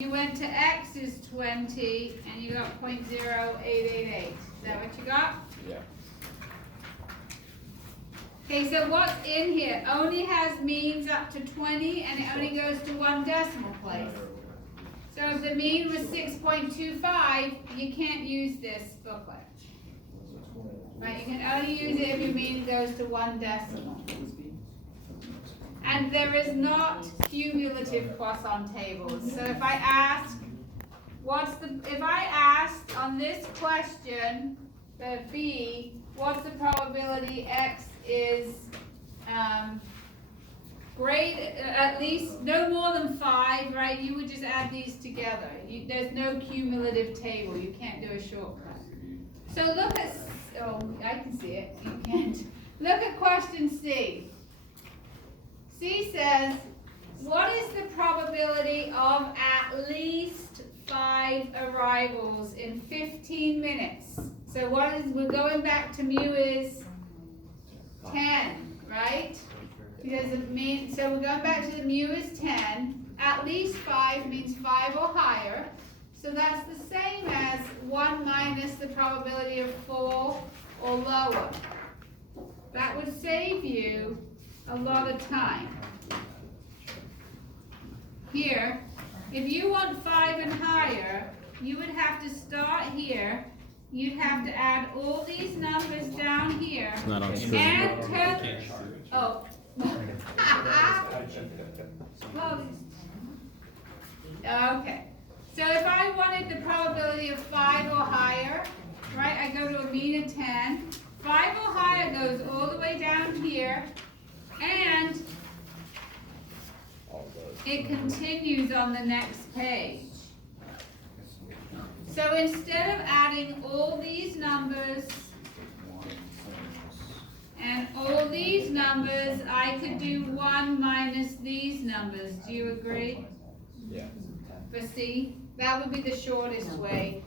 You went to x is 20 and you got 0.0888. Is that what you got? Yeah. Okay, so what's in here? Only has means up to 20 and it only goes to one decimal place. So if the mean was 6.25, you can't use this booklet. Right, you can only use it if your mean goes to one decimal. And there is not cumulative Poisson tables. So if I ask, if I asked on this question, the B, what's the probability X is at least no more than 5, right? You would just add these together. There's no cumulative table. You can't do a shortcut. So look at, oh, I can see it. You can't. Look at question C. C says, what is the probability of at least 5 arrivals in 15 minutes? So we're going back to mu is 10, right? Because it means, so we're going back to the mu is 10. At least 5 means 5 or higher. So that's the same as 1 minus the probability of 4 or lower. That would save you a lot of time. Here, if you want 5 and higher, you would have to start here. You'd have to add all these numbers down here. Not on screen. And turn. Oh. Okay. So if I wanted the probability of 5 or higher, right, I go to a mean of 10. 5 or higher goes all the way down here, and it continues on the next page. So instead of adding all these numbers and all these numbers, I could do 1 minus these numbers. Do you agree? Yeah. For C? That would be the shortest way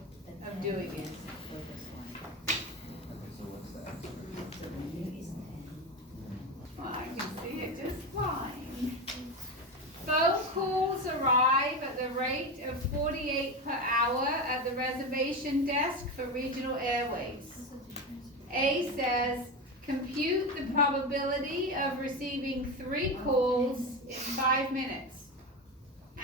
of doing it. Well, I can see it just fine. Phone calls arrive at the rate of 48 per hour at the reservation desk for Regional Airways. A says, compute the probability of receiving 3 calls in 5 minutes.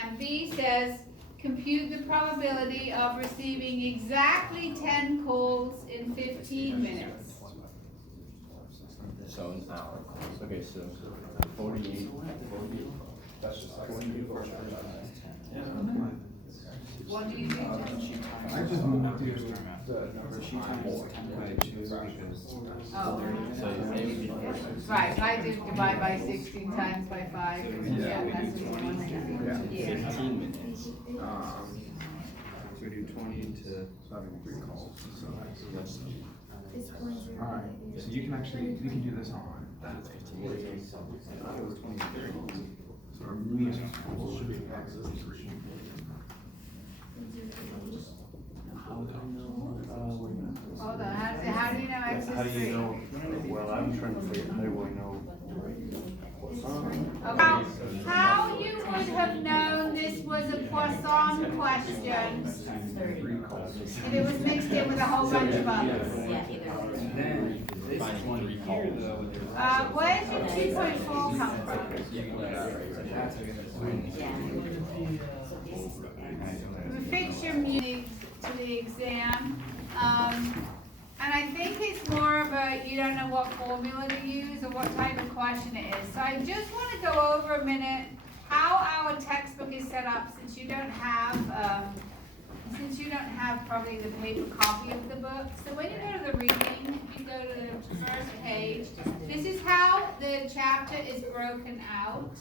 And B says, compute the probability of receiving exactly 10 calls in 15 minutes. So an hour. Okay, so 48. That's just like 20. What do you do? I just moved to the number she times 10 by 2 because Right, I do divide by 16 times by 5. Yeah, that's what you want to do. Yeah. 15 minutes. so we do 20 to 3 calls. So that's alright. So you can do this on. That's 15 minutes. It was 20 to 30. So our mean should be Hold on, how do you know X is 3? How do you know? Well, I'm trying to figure how do I know? How you would have known this was a Poisson question if it was mixed in with a whole bunch of others? then this one here though. Where did 2.4 come from? We fix your music to the exam. And I think it's more of a, you don't know what formula to use or what type of question it is. So I just want to go over a minute how our textbook is set up since you don't have probably the paper copy of the book. So when you go to the reading, you go to the first page. This is how the chapter is broken out.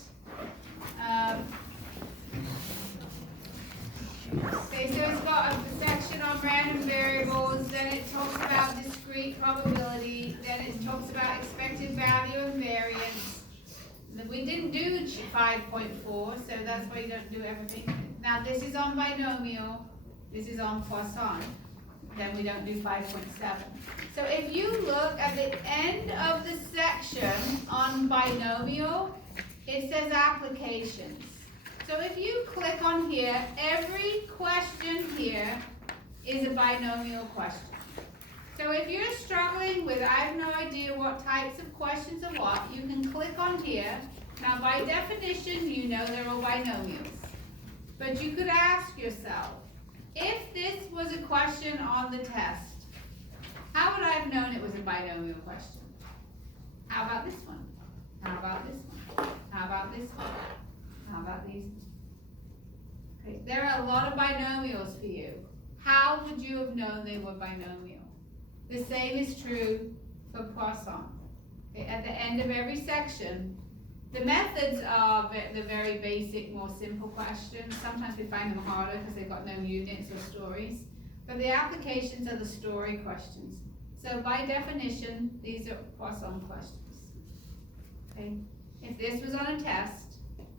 Okay, so it's got a section on random variables, then it talks about discrete probability, then it talks about expected value and variance. We didn't do 5.4, so that's why you don't do everything. Now this is on binomial, this is on Poisson, then we don't do 5.7. So if you look at the end of the section on binomial, it says applications. So if you click on here, every question here is a binomial question. So if you're struggling with, I have no idea what types of questions are what, you can click on here. Now by definition, you know they're all binomials. But you could ask yourself, if this was a question on the test, how would I have known it was a binomial question? How about this one? How about this one? How about this one? How about these? Okay, there are a lot of binomials for you. How would you have known they were binomial? The same is true for poisson. Okay, at the end of every section, the methods are the very basic, more simple questions. Sometimes we find them harder because they've got no units or stories. But the applications are the story questions. So by definition, these are poisson questions. Okay? If this was on a test,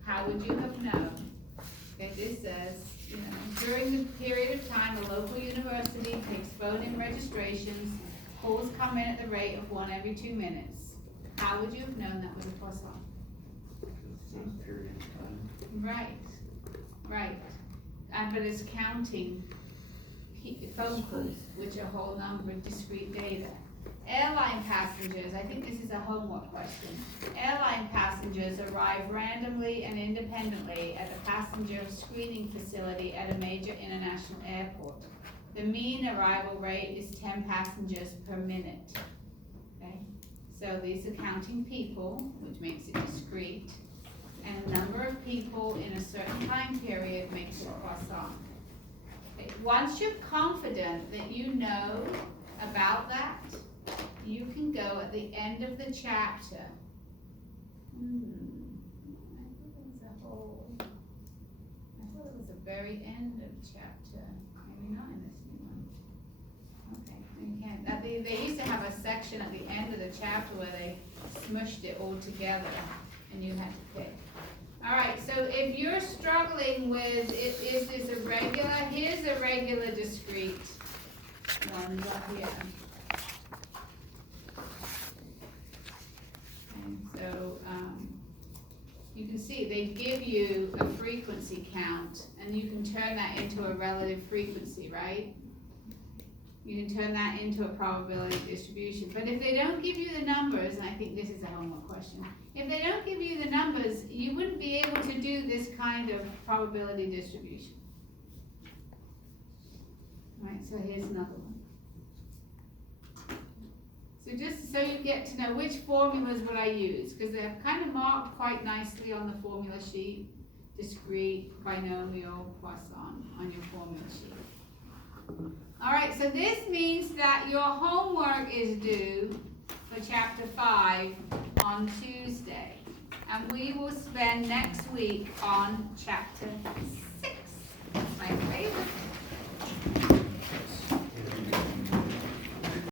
how would you have known? Okay, this says, during the period of time, a local university takes phone-in registrations. Calls come in at the rate of 1 every 2 minutes. How would you have known that was a poisson? Period of time. Right. But it's counting phone calls, which are whole number of discrete data. Airline passengers, I think this is a homework question. Airline passengers arrive randomly and independently at a passenger screening facility at a major international airport. The mean arrival rate is 10 passengers per minute. Okay? So these are counting people, which makes it discrete, and the number of people in a certain time period makes it poisson. Okay. Once you're confident that you know about that, you can go at the end of the chapter. I thought it was the very end of chapter. Maybe not in this new one. Okay, you can't. They used to have a section at the end of the chapter where they smushed it all together and you had to pick. Alright, so if you're struggling with, is this a regular? Here's a regular discrete one up here. And so, you can see they give you a frequency count, and you can turn that into a relative frequency, right? You can turn that into a probability distribution. But if they don't give you the numbers, and I think this is a homework question, if they don't give you the numbers, you wouldn't be able to do this kind of probability distribution. Right, so here's another one. So just so you get to know which formulas would I use, because they're kind of marked quite nicely on the formula sheet. Discrete, binomial, poisson on your formula sheet. Alright, so this means that your homework is due for chapter 5 on Tuesday. And we will spend next week on chapter 6.